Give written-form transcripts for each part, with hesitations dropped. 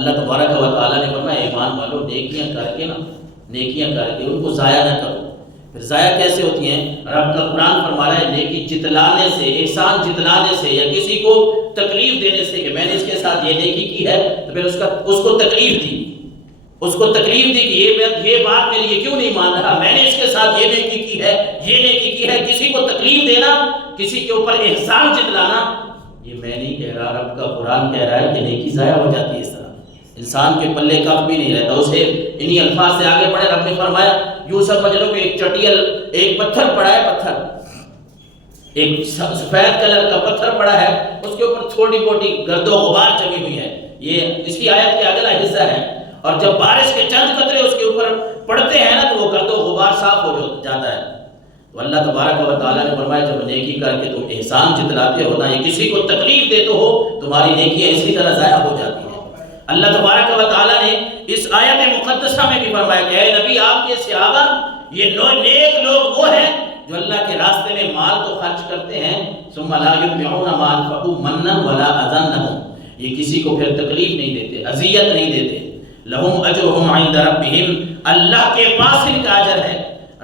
اللہ تبارک و تعالیٰ نے فرمایا ایمان والو نیکیاں کر کے ان کو ضائع نہ کرو۔ پھر ضائع کیسے ہوتی ہیں؟ رب کا قرآن فرما رہا ہے نیکی جتلانے سے، احسان جتلانے سے، یا کسی کو تکلیف دینے سے کہ میں نے اس کے ساتھ یہ نیکی کی ہے تو پھر اس کو تکلیف دی، کہ یہ بات میری یہ کیوں نہیں مان رہا، میں نے اس کے ساتھ یہ نیکی کی ہے، کسی کو تکلیف دینا، کسی کے اوپر احسان جتلانا، یہ میں نہیں کہہ رہا، رب کا قرآن کہہ رہا ہے کہ نیکی ضائع ہو جاتی ہے۔ اس طرح انسان کے پلے کف بھی نہیں رہتا۔ اسے انہی الفاظ سے آگے بڑھے رب نے فرمایا یوں سمجھ لو کہ ایک پتھر پڑا ہے، ایک سفید کلر کا پتھر پڑا ہے، اس کے اوپر تھوڑی موٹی گرد و غبار جمی ہوئی ہے، یہ اس کی آیت کے اگلا حصہ ہے، اور جب بارش کے چند قطرے اس کے اوپر پڑتے ہیں نا تو وہ گرد و غبار صاف ہو جاتا ہے۔ تو اللہ تبارک و تعالیٰ نے فرمایا جب نیکی کر کے تم احسان جتلاتے ہو نا، یا کسی کو تکلیف دیتے ہو، تمہاری نیکیاں اسی طرح ضائع ہو جاتی ہیں۔ اللہ تبارک و تعالیٰ نے اس آیت مقدسہ میں بھی فرمایا کہ اے نبی آپ کے صحابہ، یہ نیک لوگ وہ ہیں جو اللہ کے راستے میں مال تو خرچ کرتے ہیں، ثم لا يتبعون ما انفقوا منا ولا اذى لهم، یہ کسی کو پھر تکلیف نہیں دیتے، اذیت نہیں دیتے، لهم اجرهم عند ربهم، اللہ کے پاس ان کا اجر ہے،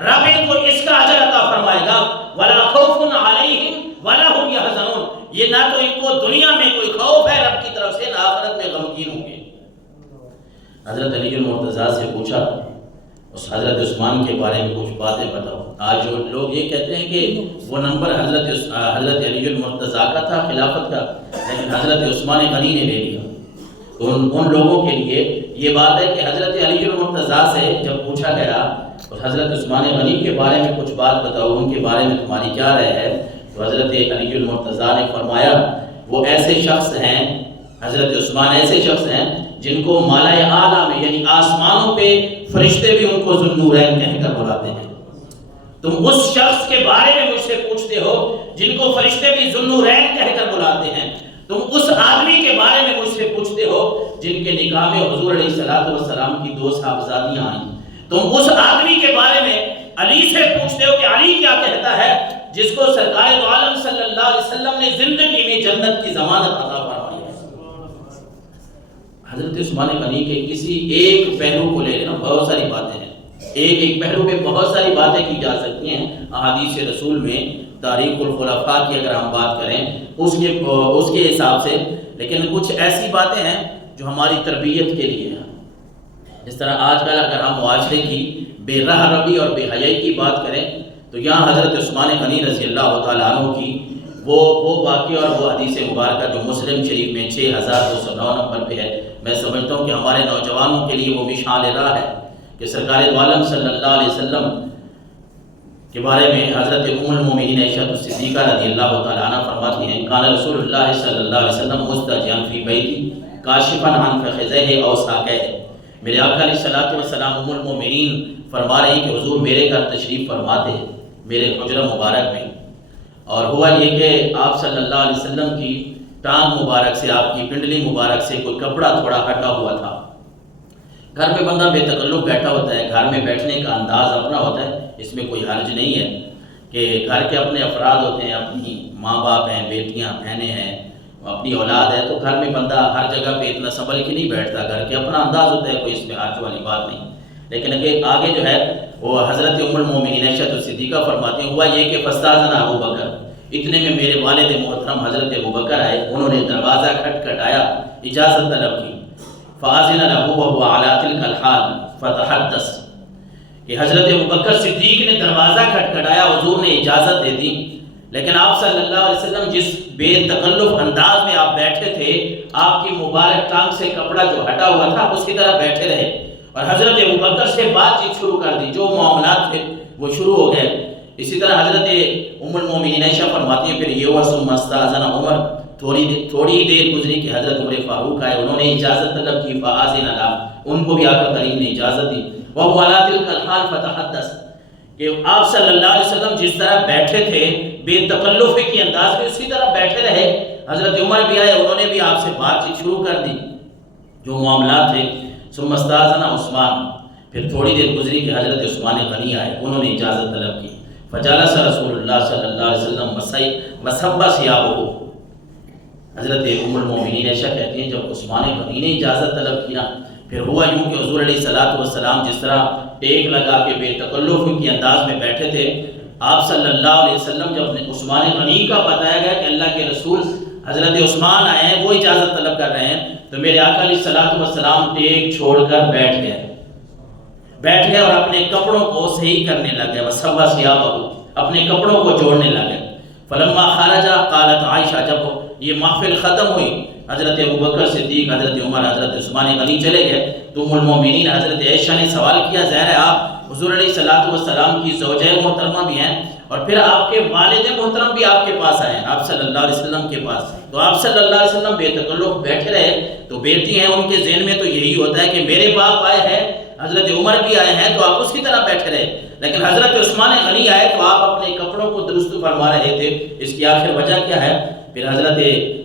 رب ان کو اس کا اجر عطا فرمائے گا، ولا خوف علیہم ولا هم يحزنون، یہ نہ تو ان کو دنیا میں کوئی خوف ہے رب کی طرف سے، نہ آخرت میں غمگین ہوں گے۔ حضرت علی المرتضیٰ سے پوچھا اس حضرت عثمان کے بارے میں کچھ باتیں بتاؤ۔ آج جو لوگ یہ کہتے ہیں کہ وہ نمبر حضرت علی المرتضیٰ کا تھا خلافت کا، لیکن حضرت عثمان غنی نے لے لیا۔ تو ان لوگوں کے لیے یہ بات ہے کہ حضرت علی المرتضیٰ سے جب پوچھا گیا تو حضرت عثمان غنی کے بارے میں کچھ بات بتاؤ، ان کے بارے میں تمہاری کیا رائے ہے؟ تو حضرت علی المرتضیٰ نے فرمایا وہ ایسے شخص ہیں، حضرت عثمان ایسے شخص ہیں جن کو مالائے اعلیٰ میں یعنی آسمانوں پہ فرشتے بھی ان کو ذو النورین کہہ کر بلاتے ہیں۔ تم اس شخص کے بارے میں مجھ سے پوچھتے ہو جن کو فرشتے بھی ذو النورین کہہ کر بلاتے ہیں، تم اس آدمی کے بارے میں مجھ سے پوچھتے ہو جن کے نکاح میں حضور علیہ السلام کی 2 صاحبزادیاں آئیں، تم اس آدمی کے بارے میں علی سے پوچھتے ہو کہ علی کیا کہتا ہے جس کو سرکار دو عالم صلی اللہ علیہ وسلم نے زندگی میں جنت کی ضمانت عطا فرمائی ہے۔ حضرت عثمان غنی کے کسی ایک پہلو کو لے لینا، بہت ساری باتیں ہیں، ایک پہلو پہ بہت ساری باتیں کی جا سکتی ہیں احادیث رسول میں، تاریخ الخلفاء کی اگر ہم بات کریں اس کے حساب سے، لیکن کچھ ایسی باتیں ہیں جو ہماری تربیت کے لیے ہیں۔ اس طرح آج کل اگر ہم معاشرے کی بے راہ روی اور بے حیائی کی بات کریں تو یہاں حضرت عثمان غنی رضی اللہ تعالیٰ عنہ کی وہ واقعہ اور وہ حدیث مبارکہ جو مسلم شریف میں 6209 نمبر پہ ہے، میں سمجھتا ہوں کہ ہمارے نوجوانوں کے لیے وہ مشعل راہ ہے کہ سرکار دو عالم صلی اللہ علیہ وسلم کے بارے میں حضرت ام المومنین عائشہ صدیقہ رضی اللہ تعالیٰ عنہ فرماتی ہیں کان رسول اللہ صلی اللہ علیہ وسلم مضطجعا فی بیتی کاشفا عن فخذیہ او ساقیہ، میرے آقا علیہ الصلوۃ والسلام ام المومنین فرما رہی کہ حضور میرے گھر تشریف فرماتے میرے حجرہ مبارک میں، اور ہوا یہ کہ آپ صلی اللہ علیہ وسلم کی ٹانگ مبارک سے، آپ کی پنڈلی مبارک سے کوئی کپڑا تھوڑا ہٹا ہوا تھا۔ گھر میں بندہ بے تکلف بیٹھا ہوتا ہے، گھر میں بیٹھنے کا انداز اپنا ہوتا ہے، اس میں کوئی حرج نہیں ہے کہ گھر کے اپنے افراد ہوتے ہیں، اپنی ماں باپ ہیں، بیٹیاں بہنیں ہیں، اپنی اولاد ہے، تو گھر میں بندہ ہر جگہ پہ اتنا سنبھل کے نہیں بیٹھتا، گھر کے اپنا انداز ہوتا ہے، کوئی اس میں حرج والی بات نہیں۔ لیکن آگے جو ہے وہ حضرت ام المومنین عائشہ صدیقہ فرماتی ہیں ہوا یہ کہ فاستاذن ابو بکر، اتنے میں میرے والد محترم حضرت ابو بکر آئے، انہوں نے دروازہ کھٹکھٹایا، اجازت طلب کی، فاذن له وهو على تلك الحال فتحدث، کہ حضرت ابو بکر صدیق نے دروازہ کھٹکھٹایا، حضور نے اجازت دے دی، لیکن آپ صلی اللہ علیہ وسلم جس بے تکلف انداز میں آپ بیٹھے تھے، آپ کی مبارک ٹانگ سے کپڑا جو ہٹا ہوا تھا اسی طرح بیٹھے رہے، اور حضرت ابو بکر سے بات چیت شروع کر دی، جو معاملات تھے وہ شروع ہو گئے۔ اسی طرح حضرت ام المومنین عائشہ فرماتی ہیں پھر یہ ہوا ثم استاذن عمر، تھوڑی دیر گزری کہ حضرت عمر فاروق آئے، انہوں نے اجازت طلب کی، فآذن له، ان کو بھی آقا کریم نے اجازت دی، وهو على تلك الحال فتحدث، کہ آپ صلی اللہ علیہ وسلم جس طرح بیٹھے تھے بے تکلف کے انداز میں اسی طرح بیٹھے رہے، حضرت عمر بھی آئے، انہوں نے بھی آپ سے بات چیت شروع کر دی جو معاملات تھے۔ ثم استاذن عثمان، پھر تھوڑی دیر گزری کہ حضرت عثمان غنی آئے، انہوں نے اجازت طلب کی، فجلس رسول اللہ صلی اللہ علیہ وسلم مصب ثیابہ، حضرت ام المومنین عائشہ کہتی ہیں جب عثمان غنی نے اجازت طلب کی نا، پھر ہوا یوں کہ حضور علیہ السلام جس طرح ٹیک لگا کے بے تکلف کے انداز میں بیٹھے تھے، آپ صلی اللہ علیہ وسلم جب عثمان غنی کا بتایا گیا کہ اللہ کے رسول حضرت عثمان آئے ہیں، وہ اجازت طلب کر رہے ہیں، تو میرے آقا علیہ السلام ٹیک چھوڑ کر بیٹھ گئے اور اپنے کپڑوں کو صحیح کرنے لگے، وَسَوَّى ثِيَابَهُ، اپنے کپڑوں کو جوڑنے لگے۔ فلما خرج قالت عائشہ، جب یہ محفل ختم ہوئی، حضرت ابوبکر صدیق، حضرت عمر، حضرت عثمان غنی چلے گئے، تو ام المومنین حضرت عائشہ نے سوال کیا، ظاہر ہے آپ حضور علیہ السلام کی زوجہ محترمہ بھی ہیں، اور پھر آپ کے والد محترم بھی آپ کے پاس آئے ہیں، آپ صلی اللہ علیہ وسلم کے پاس، تو آپ صلی اللہ علیہ وسلم بے تکلف بیٹھے رہے، تو بیٹی ہیں ان کے ذہن میں تو یہی ہوتا ہے کہ میرے باپ آئے ہیں، حضرت عمر بھی آئے ہیں، تو آپ اس کی طرح بیٹھے رہے، لیکن حضرت عثمان غنی آئے تو آپ اپنے کپڑوں کو درست فرما رہے تھے، اس کی آخر وجہ کیا ہے؟ پھر حضرت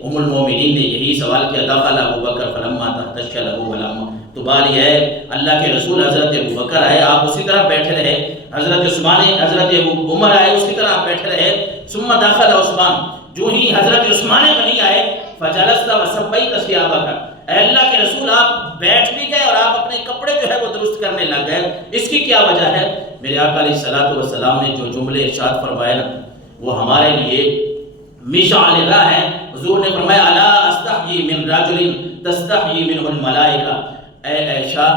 ام المومنین نے یہی سوال کیا، دخل ابوبکر فلما تحتش له ولما، تو بات یہ ہے اللہ کے رسول حضرت ابوبکر آئے، آپ اسی طرح بیٹھے رہے، حضرت عمر آئے، اسی طرح آپ بیٹھے رہے، ثم دخل عثمان، جو ہی حضرت عثمان غنی آئے، فجلست وسبیت ثیابک، اے اللہ کے رسول آپ بیٹھ بھی گئے اور آپ اپنے کپڑے جو ہے وہ درست کرنے لگ گئے، اس کی کیا وجہ ہے؟ میرے آقا علیہ السلام نے جو جملے ارشاد فرمائے نا، وہ ہمارے لیے مشعل راہ ہے۔ حضور نے فرمایا الا استحیی من رجل تستحیی منہ الملائکہ، اے عائشہ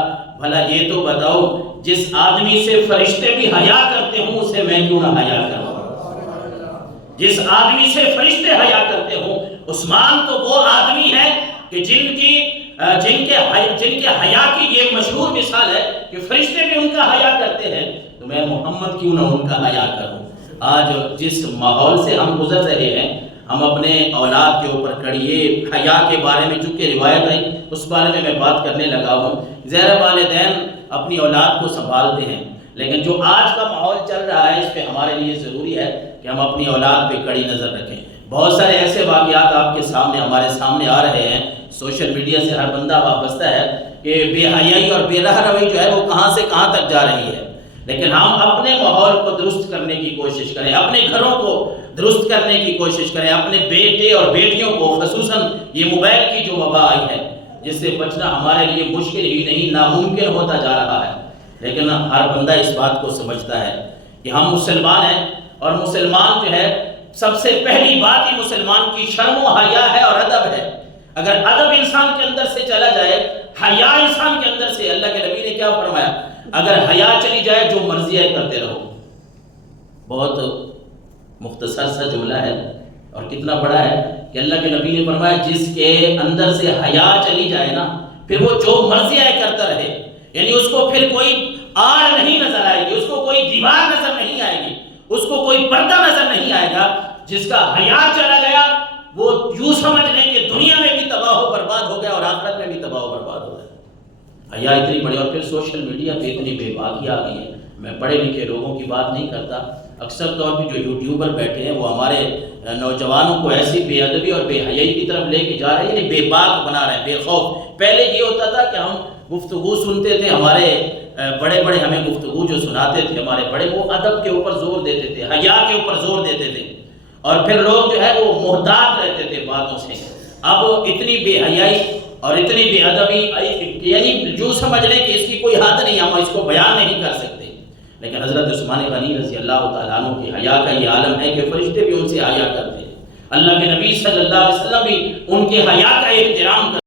بھلا یہ تو بتاؤ جس آدمی سے فرشتے بھی حیا کرتے ہوں اسے میں کیوں نہ حیا کروں؟ جس آدمی سے فرشتے حیا کرتے ہوں، عثمان تو وہ آدمی ہے کہ جن کے حیا کی یہ مشہور مثال ہے کہ فرشتے بھی ان کا حیا کرتے ہیں، تو میں محمد کیوں نہ ان کا حیا کروں؟ آج جس ماحول سے ہم گزر رہے ہیں، ہم اپنے اولاد کے اوپر کڑیے حیا کے بارے میں چونکہ روایت آئی اس بارے میں بات کرنے لگا ہوں۔ زہر والدین اپنی اولاد کو سنبھالتے ہیں، لیکن جو آج کا ماحول چل رہا ہے اس پہ ہمارے لیے ضروری ہے کہ ہم اپنی اولاد پہ کڑی نظر رکھیں۔ بہت سارے ایسے واقعات آپ کے سامنے ہمارے سامنے آ رہے ہیں، سوشل میڈیا سے ہر بندہ وابستہ ہے کہ بے حیائی اور بے رحم روی جو ہے وہ کہاں سے کہاں تک جا رہی ہے، لیکن ہم اپنے ماحول کو درست کرنے کی کوشش کریں، اپنے گھروں کو درست کرنے کی کوشش کریں، اپنے بیٹے اور بیٹیوں کو، خصوصاً یہ موبائل کی جو وبا آئی ہے جس سے بچنا ہمارے لیے مشکل ہی نہیں ناممکن ہوتا جا رہا ہے، لیکن ہر بندہ اس بات کو سمجھتا ہے کہ ہم مسلمان ہیں، اور مسلمان جو ہے سب سے پہلی بات ہی مسلمان کی شرم و حیا ہے اور ادب ہے۔ اگر ادب انسان کے اندر سے چلا جائے، حیا انسان کے اندر سے، اللہ کے نبی نے کیا فرمایا؟ اگر حیا چلی جائے جو مرضی ہے کرتے رہو۔ بہت مختصر سا جملہ ہے اور کتنا بڑا ہے کہ اللہ کے نبی نے فرمایا جس کے اندر سے حیا چلی جائے نا، پھر وہ جو مرضی ہے کرتا رہے، یعنی اس کو پھر کوئی آڑ نہیں نظر آئے گی، اس کو کوئی دیوار نظر نہیں آئے گی، اس کو کوئی پردہ نظر نہیں آئے گا۔ جس کا حیا چلا گیا وہ یوں سمجھ لیں کہ دنیا میں بھی تباہ و برباد ہو گیا اور آخرت میں بھی تباہ و برباد ہو گیا۔ حیا اتنی بڑی، اور پھر سوشل میڈیا پہ اتنی بے باکی آ گئی ہے۔ میں پڑھے لکھے لوگوں کی بات نہیں کرتا، اکثر طور پہ جو یوٹیوبر بیٹھے ہیں وہ ہمارے نوجوانوں کو ایسی بے ادبی اور بے حیائی کی طرف لے کے جا رہے ہیں، یعنی بے باک بنا رہے ہیں، بے خوف۔ پہلے یہ ہوتا تھا کہ ہم گفتگو سنتے تھے، ہمارے بڑے ہمیں گفتگو جو سناتے تھے ہمارے بڑے، وہ ادب کے اوپر زور دیتے تھے، حیا کے اوپر زور دیتے تھے، اور پھر لوگ جو ہے وہ محتاط رہتے تھے باتوں سے۔ اب اتنی بے حیائی اور اتنی بے ادبی، یعنی جو سمجھ لیں کہ اس کی کوئی حد نہیں، ہم اس کو بیان نہیں کر سکتے، لیکن حضرت عثمان غنی رضی اللہ تعالیٰ عنہ کی حیا کا یہ عالم ہے کہ فرشتے بھی ان سے حیا کرتے ہیں، اللہ کے نبی صلی اللہ علیہ وسلم بھی ان کے حیا کا احترام کرتے ہیں۔